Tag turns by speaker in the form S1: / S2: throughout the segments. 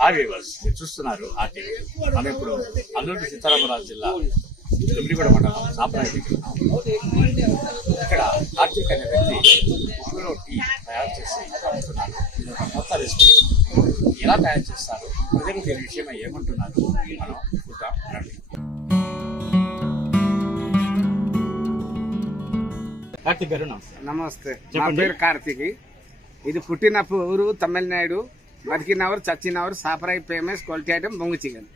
S1: Hi weavers. మీరు చూస్తున్నారు RTV. మనం ఇప్పుడు అల్లూరి సీతారామరాజు జిల్లా తుమ్మిడిగూడ మండలం ఉన్నాం. ఇక్కడ కార్తీక్ అనే వ్యక్తి ఊళ్ళో టీ తయారు చేసి అమ్ముతున్నారు. ఇది ఒక కొత్త రెసిపీ. ఎలా తయారు చేస్తారు? ప్రజలు దీని విషయమై ఏమంటున్నారు? మనం చూద్దాం. రండి. కార్తీక్ గారు నమస్తే.
S2: నా. పేరు కార్తీక్. ఇది పుట్టిన ఊరు తమిళనాడు. బతికినవరు చచ్చినవరు సాపరాయి ఫేమస్ క్వాలిటీ ఐటమ్ బొంగు చికెన్.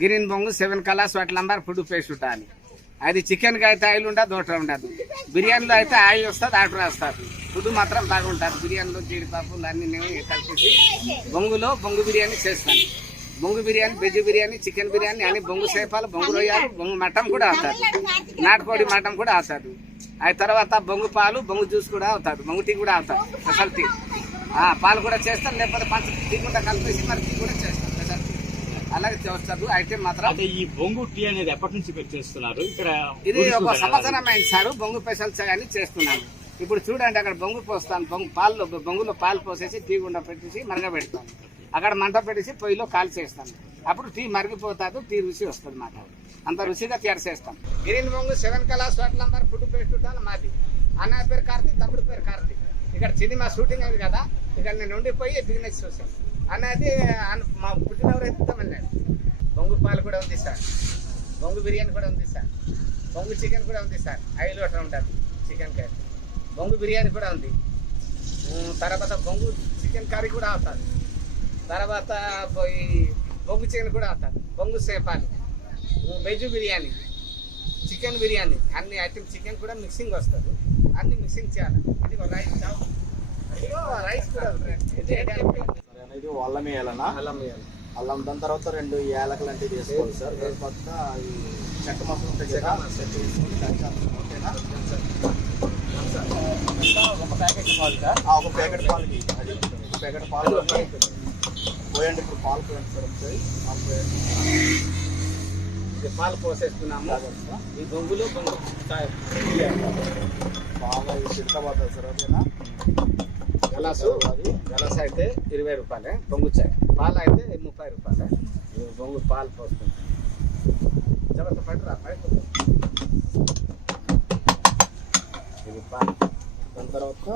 S2: గ్రీన్ బొంగు సెవెన్ కలర్స్ వాటి నంబర్ ఫుడ్ పేస్ట్ ఉంటాను అది చికెన్కి అయితే ఆయిల్ ఉండదు దోట ఉండదు. బిర్యానీలో అయితే ఆయిల్ వస్తుంది ఆర్డర్ వస్తుంది. ఫుడ్ మాత్రం బాగుంటుంది బిర్యానీలో జీడిపప్పులు అన్ని నేను కలిపేసి బొంగులో బొంగు బిర్యానీ చేస్తాను. బొంగు బిర్యానీ వెజ్ బిర్యానీ చికెన్ బిర్యానీ అని బొంగు సేపాలు బొంగు రొయ్యలు బొంగు మటన్ కూడా అవుతారు నాటుకోడి మటన్ కూడా అవుతారు ఆ తర్వాత బొంగు పాలు బొంగు జ్యూస్ కూడా అవుతారు బొంగు టీ కూడా అవుతారు స్పెషల్ టీ పాలు కూడా చేస్తాం లేకపోతే పంచ టీ కూడా కలిపేసి మరి టీ కూడా చేస్తాం. అలాగే చేస్తారు అయితే మాత్రం
S1: ఈ బొంగు టీ అనేది ఎప్పటి నుంచి చేస్తున్నారు? ఇక్కడ
S2: ఇది ఒక సంవత్సరం అయింది సార్ బొంగు స్పెషల్ అని చేస్తున్నాను. ఇప్పుడు చూడండి అక్కడ బొంగు పోస్తాను బొంగు పాలు బొంగులో పాలు పోసేసి టీ గుండ పెట్టేసి మరగబెడతాను. అక్కడ మంట పెట్టేసి పొయ్యిలో కాల్ చేస్తాను. అప్పుడు టీ మరిగిపోతాదు టీ రుచి వస్తుంది మాట అంత రుచిగా తయారు చేస్తాం. గ్రీన్ బొంగు సెవెన్ కలర్స్ వాటి నంబర్ ఫుడ్ పేస్ట్ ఉంటాను మాది. అన్నయ్య పేరు కార్తీక్ తమ్ముడు పేరు కార్తీక్. ఇక్కడ సినిమా షూటింగ్ అయింది కదా ఇక్కడ నేను ఉండిపోయి బిజినెస్ చూసాను అనేది మా పుట్టినవరు అయితే తమిళనాడు బొంగు పాలు కూడా ఉంది సార్. బొంగు బిర్యానీ కూడా ఉంది సార్. బొంగు చికెన్ కూడా ఉంది సార్. ఐదు అట్లా ఉంటుంది చికెన్ కర్రీ. బొంగు బిర్యానీ కూడా ఉంది. తర్వాత బొంగు చికెన్ కర్రీ కూడా అవుతుంది. తర్వాత పోయి బొంగు చికెన్ కూడా అవుతుంది. బొంగు సేపాలు. వెజ్ బిర్యానీ. చికెన్ బిర్యానీ. అన్ని ఐటమ్ చికెన్ కూడా మిక్సింగ్ వస్తుంది. అన్ని మిక్సింగ్ చేయాలి. ఇది రైస్ రైస్ కూడా
S3: అనేది అల్లం వేయాలన్నా
S2: అల్లం వేయాలి.
S3: అల్లం దాని తర్వాత రెండు యాలకులు అంటే తీసుకోవాలి సార్. దాని పక్క ఈ చెక్క మసాలా ఉంటాయి కదా. ఓకేనా?
S1: ఒక ప్యాకెట్ పాలు సార్.
S3: ఒక ప్యాకెట్ పాలకి. అది ఒక ప్యాకెట్ పాలు. పోయండి ఇప్పుడు పాలు పోయండి సార్ ఒకసారి. పాలు పోయండి.
S2: ఇది పాలు పోసేస్తున్నాము? ఈ బొంగులో బొంగు. చాయ్.
S3: బాగా సార్ ఓకేనా?
S2: గలాసు. గలాస్ అయితే ఇరవై రూపాయలే బొంగు చాయ్. పాలు అయితే ముప్పై రూపాయలే. బొంగు పాలు పోస్తుంది. జబర్దస్త్ పట్టురా పైకి. ఇది పాలు.
S3: దాని తర్వాత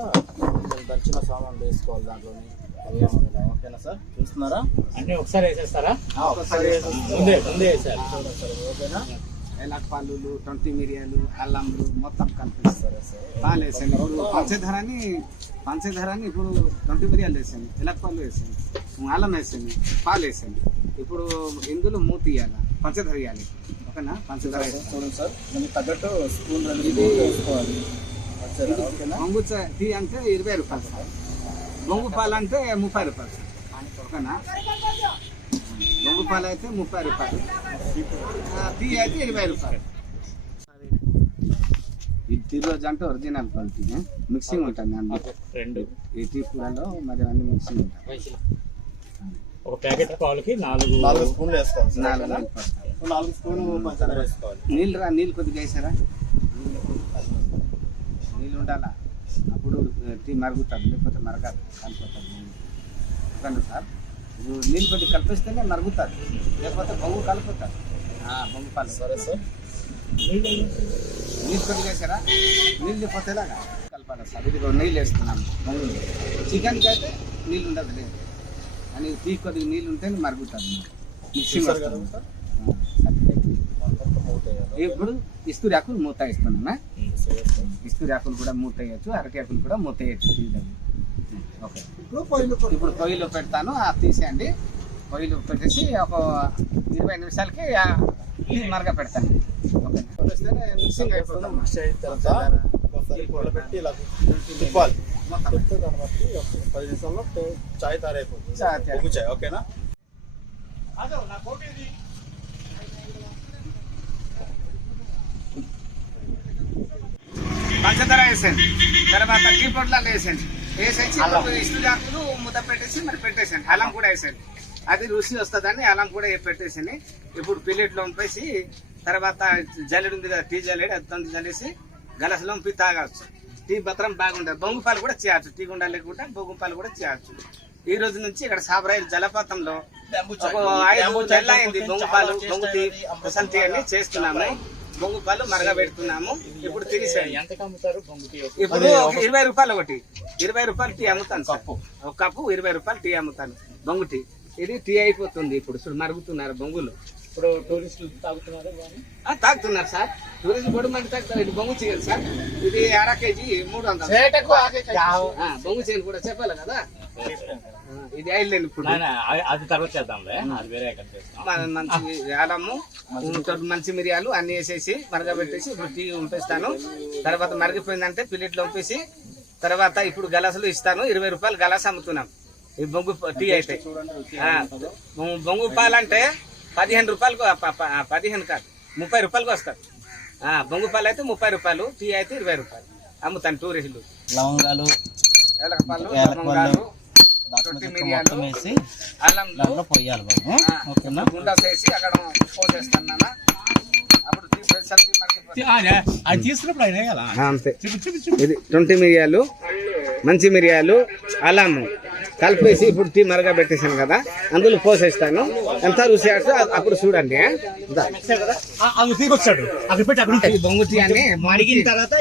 S3: దంచిన సామాన్లు వేసుకోవాలి దాంట్లోని. ఓకేనా సార్? చూస్తున్నారా?
S1: అంటే ఒకసారి వేసేస్తారా?
S3: ఒకసారి
S1: ముందే ముందే వేసారు
S3: ఓకేనా?
S2: ఎలాక్ పాలు ట్వంటీ మిరియాలు అల్లంలు మొత్తం కనిపిస్తారు పాలు వేసాను ఇప్పుడు పంచదారని పంచదారని ఇప్పుడు ట్వంటీ మిరియాలు వేసాను ఎలాక్ పాలు వేసాను అల్లం వేసాను పాలు వేసాను. ఇప్పుడు ఇందులో మూత ఇవ్వాలి పంచదార ఇవ్వాలి ఓకేనా? పంచదార.
S3: చూడండి సార్ దానికి తగ్గట్టు స్పూన్
S2: ఇది-
S3: ఓకేనా?
S2: టీ అంటే ఇరవై రూపాయలు సార్. బొంగు పాలు అంటే ముప్పై రూపాయలు. సార్ ఓకేనా? బొంగు పాలు అయితే ముప్పై రూపాయలు. ఆ, టీ అయితే ఇరవై రూపాయలు. ఈ టీ రోజు అంటే ఒరిజినల్ క్వాలిటీ మిక్సింగ్ ఉంటుంది అందులో
S1: రెండు.
S2: ఈ టీ మరి అన్ని మిక్సింగ్ ఉంటుంది?
S1: ఒక ప్యాకెట్ పాలకి నాలుగు
S3: నాలుగు స్పూన్లు వేసుకోవాలి
S2: నాలుగు
S3: ఓకేనా?
S2: నీళ్ళు పోస్తాం.
S3: నాలుగు స్పూన్లు పంచదార వేసుకోవాలి.
S2: నీళ్ళు రా నీళ్ళు కొద్దిగా వేసారా? నీళ్ళు ఉండాలా? అప్పుడు టీ మరుగుతుంది లేకపోతే మరగదు కలిపోతుంది ఓకేనా సార్? నీళ్ళు కొద్దిగా కలిపిస్తేనే మరుగుతుంది లేకపోతే బొంగు కలుపుతుంది ఆ, బొంగు పాలు
S3: సరే సార్.
S2: నీళ్ళు కొద్దిగా వేసారా? నీళ్ళు పోతే ఎలాగా? కలపాలి సార్. ఇది నీళ్ళు వేస్తున్నాను బొంగు చికెన్కి అయితే నీళ్ళు ఉండదు లేదు. అని టీ కొద్దిగా నీళ్ళు ఉంటేనే మరుగుతుంది మిక్సింగ్ వస్తుంది
S3: సార్
S2: ఆ, సరే.
S3: మొత్తం మూత వేయాలి.
S2: ఇప్పుడు ఇస్తూరి ఆకులు మూత ఇస్తున్నానా ఆకులు కూడా మూత వేయచ్చు అరటి ఆకులు కూడా మూత వేయచ్చు ఓకే.
S3: ఇప్పుడు పొయ్యిలో పొయ్యి.
S2: ఇప్పుడు పొయ్యిలో పెడతాను ఆ తీసేయండి. పొయ్యిలో పెట్టేసి ఒక ఇరవై నిమిషాలకి మరగ పెడతాను. ఓకే. మిక్సింగ్ అయిపోతుంది.
S3: పది నిమిషాల్లో టే- చాయ్ తయారైపోతుంది.
S2: చాయ్
S3: ఓకేనా?
S2: వేసాను తర్వాత టీ పొట్లాలు వేసాను వేసేసి ఆకులు ముద్ద పెట్టేసి మరి పెట్టేసాను అల్లం కూడా వేసాను అది రుచి వస్తుందని అల్లం కూడా పెట్టేసాను ఇప్పుడు పిల్లెట్లో పంపేసి తర్వాత జల్లెడు ఉంది కదా టీ జల్లెడు అది జల్లేసి గలసలో పంపి తాగవచ్చు. టీ భద్రం బాగుంటుంది బొంగు పాలు కూడా చేయవచ్చు టీ గుండా లేకుండా బొంగు పాలు కూడా చేయవచ్చు ఈ రోజు నుంచి ఇక్కడ సాబరాయిల్ జలపాతంలో ఐదు నెలలు అయింది బొంగు టీ టీ అన్ని చేస్తున్నాము. బొంగు పాలు మరగబెడుతున్నాము ఇప్పుడు తిరిసేయండి
S1: ఎంతకు అమ్ముతారు బొంగుటి
S2: ఇప్పుడు ఇరవై రూపాయలు ఒకటి. ఇరవై రూపాయలు టీ అమ్ముతాను కప్పు. ఒక కప్పు ఇరవై రూపాయలు టీ అమ్ముతాను. బొంగు టీ. ఇది టీ అయిపోతుంది ఇప్పుడు. చూడు మరుగుతున్నారు బొంగులు.
S1: ఇప్పుడు టూరిస్టులు తాగుతున్నారు కానీ
S2: ఆ, తాగుతున్నారు సార్. టూరిస్ట్ బొడు మంది తాగుతారు. ఇది బొంగు చేయదు సార్. ఇది అర కేజీ మూడు వందలు. ఆ, బొంగు చేయని కూడా చెప్పాలి కదా. ఇది ఐదు ఇప్పుడు
S1: అది- అది తర్వాత చేద్దాంలే. అది వేరే ఎక్కడ చేస్తాం
S2: మన- మంచి మంచి మిరియాలు అన్ని వేసేసి మరగబెట్టేసి ఇప్పుడు టీ ఉంపిస్తాను. తర్వాత మరిగిపోయిందంటే ప్లేట్లో ఉంపేసి తర్వాత ఇప్పుడు గలాసులు ఇస్తాను. ఇరవై రూపాయలు గలాస్ అమ్ముతున్నాం. ఈ బొంగు టీ అయితే. బొంగు- బొంగు పాలు అంటే పదిహేను రూపాయలకు పదిహేను కాదు ముప్పై రూపాయలకు వస్తారు. ఆ, బొంగు పాలు అయితే ముప్పై రూపాయలు టీ అయితే ఇరవై రూపాయలు. అమ్ముతాను టూరిస్టులు.
S3: లవంగాలు
S2: ఏలకపాలు, లవంగాలు
S3: మొత్తం వేసి దాంట్లో పోయాలి బాబు ఓకేనా?
S2: గుండా చేసి అక్కడ పోసేస్తాను నాన్న. అప్పుడు టీ స్పెషల్ టీ మరిగిపోతుంది.
S1: అది తీసుకున్నప్పుడు అయినా కదా.
S2: ఆ, అంతే ఇది ట్వంటీ మిరియాలు మంచి మిరియాలు అలాము కలిపేసి ఇప్పుడు టీ మరగా పెట్టేశాను కదా అందులో పోసేస్తాను. ఎంత రుచి ఆడుతూ అప్పుడు చూడండి బొంగు టీ అని
S3: మరిగిన తర్వాత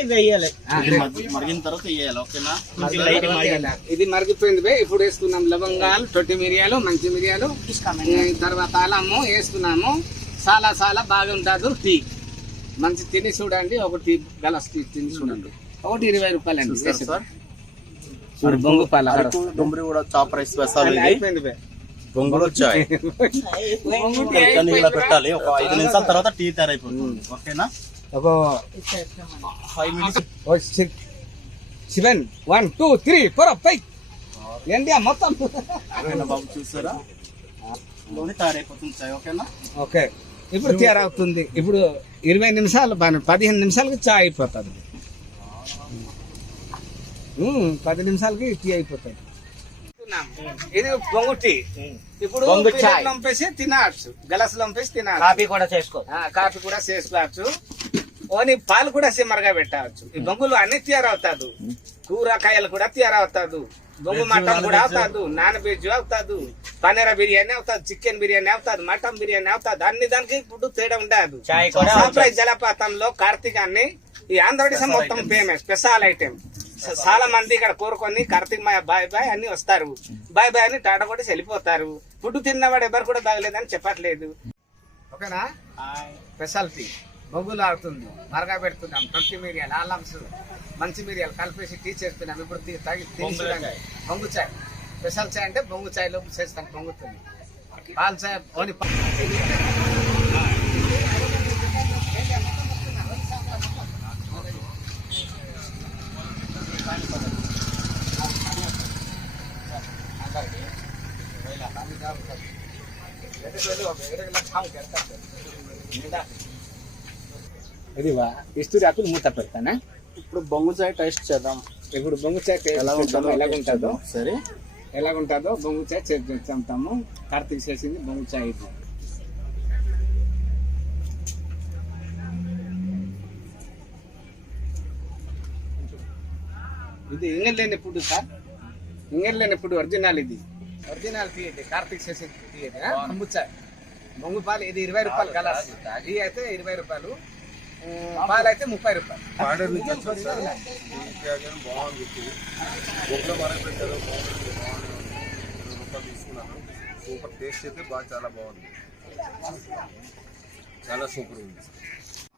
S2: ఇది మరిగిపోయింది బే. ఇప్పుడు వేసుకున్నాం లవంగాలు తొట్టి మిరియాలు మంచి మిరియాలు. తర్వాత అల్లము వేస్తున్నాము చాలా చాలా బాగుంటుంది టీ. మంచి తిని చూడండి. ఒకటి గలస్ టీ తిని చూడండి. ఒకటి ఇరవై రూపాయలు అండి
S3: సార్. అరకు డొంబరి కూడా చాప్ రైస్
S2: బే.
S3: బొంగులు వచ్చాయి. నీళ్ళ. పెట్టాలి. ఒక ఐదు నిమిషాల తర్వాత టీ తయారైపోతుంది. ఓకేనా?
S2: ఒక
S3: five minutes.
S2: Seven one two three four five. ఏంటి మొత్తం?
S3: బాబు చూసారా? లోని తయారైపోతుంది చాయ్ ఓకేనా?
S2: ఓకే. ఇప్పుడు తయారవుతుంది. ఇప్పుడు ఇరవై నిమిషాలు పదిహేను నిమిషాలకి చాయ్ అయిపోతుంది. పది నిమిషాలకి టీ అయిపోతుంది ఇది బొంగు టీ. ఇప్పుడు పంపేసి తినవచ్చు గలాస్ పంపేసి తినవచ్చు
S3: కాఫీ కూడా చేసుకో.
S2: ఆ, కాఫీ కూడా చేసుకోవచ్చు. ఓని పాలు కూడా సిమ్మరగా పెట్టవచ్చు. ఈ బొంగులు అన్ని తయారవుతాదు. కూరకాయలు కూడా తయారవుతాదు. బొంగు మటన్ కూడా అవుతాదు. నాన్ వెజ్ అవుతాదు. పన్నీర బిర్యానీ అవుతాది చికెన్ బిర్యానీ అవుతాది మటన్ బిర్యానీ అవుతాది. అన్ని దానికి ఇప్పుడు తేడా ఉండదు. సాంప్రాయ జలపాతంలో కార్తీకాన్ని ఈ ఆంధ్రదేశం మొత్తం ఫేమస్ స్పెషల్ ఐటెం చాలా మంది ఇక్కడ కోరుకొని కార్తీక్ మాయ బాయ్ బాయ్ అన్ని వస్తారు. బాయ్ బాయ్ అని టాటా కూడా వెళ్ళిపోతారు ఫుడ్ తిన్నవాడు ఎవరు కూడా బాగలేదని చెప్పట్లేదు. ఓకేనా? స్పెషాలిటీ. బొగ్గులు ఆడుతుంది. మరగా పెడుతున్నాం. ట్వంటీ మిరియాలు ఆలమ్స్ మంచి మిరియాలు కలిపేసి టీ చేస్తున్నాం. ఇప్పుడు తాగి బొంగు చాయ్. స్పెషల్ చాయ్. అంటే బొంగు చాయ్లో చేస్తాను బొంగుతుంది పాల చాయ్ ఓన్లీ ఇది వా ఇస్తూరి ఆకులు మూత పెడతానా?
S3: ఇప్పుడు బొంగు చాయ్ టేస్ట్ చేద్దాం.
S2: ఇప్పుడు బొంగు చాయ్ ఎలా ఉంటుందో ఎలాగుంటుందో?
S3: సరే.
S2: ఎలాగుంటుందో బొంగు చాయ్ చేస్తాము కార్తీక్ చేసింది బొంగు చాయ్ ఇది. ఇది ఇంగల్ లేని ఫుడ్ సార్. ఇంగల్ లేని ఫుడ్ ఒరిజినల్ ఇది. ఒరిజినల్ టీ ఇది కార్తీక్ చేసింది టీ ఇది ఆ? బొంగు చాయ్. బొంగు పాలు ఇది ఇరవై రూపాయలు కలర్ టీ అయితే ఇరవై రూపాయలు. పాలు అయితే ముప్పై రూపాయలు.
S4: రూపాయలు. సూపర్ టేస్ట్ అయితే బాగా చాలా బాగుంది. చాలా సూపర్ ఉంది.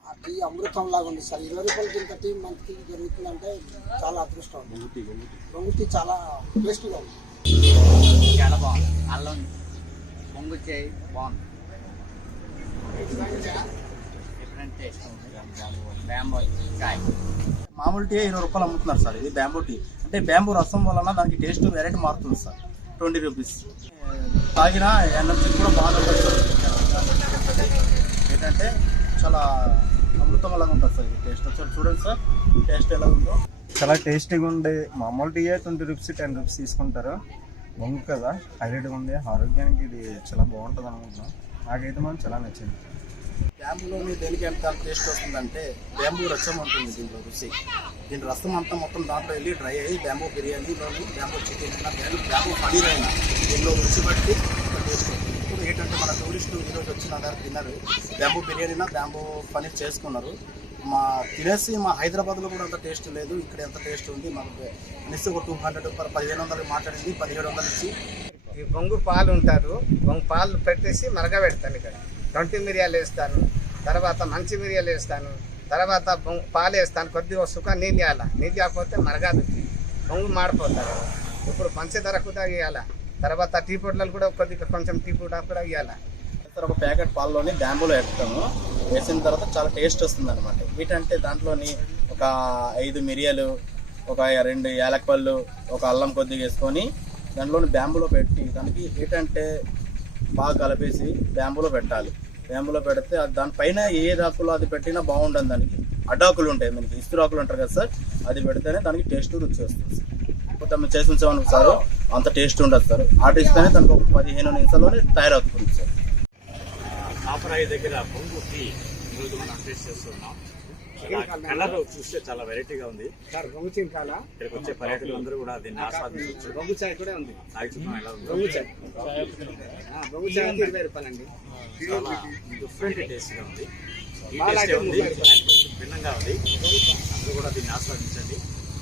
S5: ఆ టీ అమృతం లాగా ఉంది సార్. ఇరవై రూపాయలకి ఇంత టీ మనకి దొరుకుతుందంటే చాలా అదృష్టం బొంగు టీ చాలా టేస్టీగా ఉంది.
S2: చాలా బాగుంది. అల్లం పొంగు చేయి బాగుంది డిఫరెంట్ టేస్ట్ ఉంది బ్యాంబో చాయ్
S3: మామూలు టీ ఇరవై రూపాయలు అమ్ముతున్నారు సార్. ఇది బ్యాంబూ టీ అంటే బ్యాంబూ రసం వలన దానికి టేస్ట్ వెరైటీ మారుతుంది సార్. ట్వంటీ రూపీస్ తాగిన ఎనర్జీ కూడా బాగా ఏంటంటే చాలా అమృతం లాగా ఉంటుంది సార్ ఇది టేస్ట్ ఒకసారి చూడండి సార్. టేస్ట్ ఎలా ఉందో.
S6: చాలా టేస్టీగా ఉండే మామూలు tea twenty rupees ten rupees తీసుకుంటారు. బొంగు కదా. హైలైట్గా ఉంది ఆరోగ్యానికి ఇది చాలా బాగుంటుంది అనుకుంటున్నాం. నాకైతే మనం చాలా నచ్చింది.
S3: బ్యాంబులోని దేనికి ఎంత టేస్ట్ వస్తుందంటే బ్యాంబూ రసం ఉంటుంది దీంట్లో రుచి. దీని రసం అంతా మొత్తం దాంట్లో వెళ్ళి డ్రై అయ్యి బ్యాంబూ బిర్యానీలోని బ్యాంబూ చికెన్ అయినా బ్యాంబూ పనీర్ అయినా దీనిలో రుచి బట్టి టేస్ట్ వస్తుంది. ఇప్పుడు ఏంటంటే మన టూరిస్టులు ఈరోజు వచ్చిన దగ్గర తిన్నారు. బ్యాంబూ బిర్యానీనా బ్యాంబూ పనీర్ చేసుకున్నారు. మా తినేసి మా హైదరాబాద్లో కూడా అంత టేస్ట్ లేదు. ఇక్కడ ఎంత టేస్ట్ ఉంది? మాకు కనీసం ఒక టూ హండ్రెడ్ పదిహేను వందలు మాట్లాడింది. పదిహేడు వందలు ఇచ్చి
S2: ఈ బొంగు పాలు ఉంటారు. బొంగు పాలు పెట్టేసి మరగబెడతాను ఇక్కడ. గంటి మిరియాలు వేస్తాను. తర్వాత మంచి మిరియాలు వేస్తాను. తర్వాత బొంగు పాలు వేస్తాను. కొద్దిగా సుఖ నీళ్ళు వేయాల? నీళ్ళు కాకపోతే మరగాదు బొంగు మాడిపోతారు. ఇప్పుడు పంచదార కూడా ఇవ్వాల తర్వాత టీ పొడ్లు కూడా కొద్దిగా కొంచెం టీ పొడి కూడా ఇవ్వాల
S3: తర్వాత ఒక ప్యాకెట్ పాల్లోని బ్యాంబూలో వేస్తాము వేసిన తర్వాత చాలా టేస్ట్ వస్తుంది అనమాట ఏంటంటే దాంట్లోని ఒక ఐదు మిరియాలు ఒక రెండు యాలకపళ్ళు ఒక అల్లం కొద్దిగా వేసుకొని దాంట్లోని బ్యాంబులో పెట్టి దానికి ఏంటంటే బాగా కలిపేసి బ్యాంబులో పెట్టాలి. బ్యాంబులో పెడితే దానిపైన ఏ ఆకులు అది పెట్టినా బాగుండదు దానికి. అడ్డాకులు ఉంటాయి మనకి ఇస్తురాకులు అంటారు కదా సార్ అది పెడితేనే దానికి టేస్ట్ రుచి వస్తుంది సార్. మొత్తం మేము చేసి ఉంచామని సార్ అంత టేస్ట్ ఉండదు సార్. ఆర్డర్ ఇస్తేనే దానికి ఒక పదిహేను నిమిషాల్లోనే తయారవుతుంది సార్.
S1: దగ్గర పొంగు టీ ఈరోజు మనం టేస్ట్ చేస్తున్నాం. కలర్ చూస్తే చాలా వెరైటీగా ఉంది.
S2: సార్ బొంగు చింకాల?
S1: ఇక్కడికి వచ్చే పర్యాటకులు అందరూ కూడా దీన్ని ఆస్వాదించవచ్చు.
S2: బొంగు చాయ్ కూడా ఉంది.
S1: సాగుతున్నాం ఎలా ఉందో?
S2: బొంగు చాయ్. ఆ, బొంగు చాయ్ ఇరవై రూపాయలండి.
S1: డిఫరెంట్ టేస్ట్గా ఉంది. ఉంది. భిన్నంగా ఉంది. అందరూ కూడా దీన్ని ఆస్వాదించండి.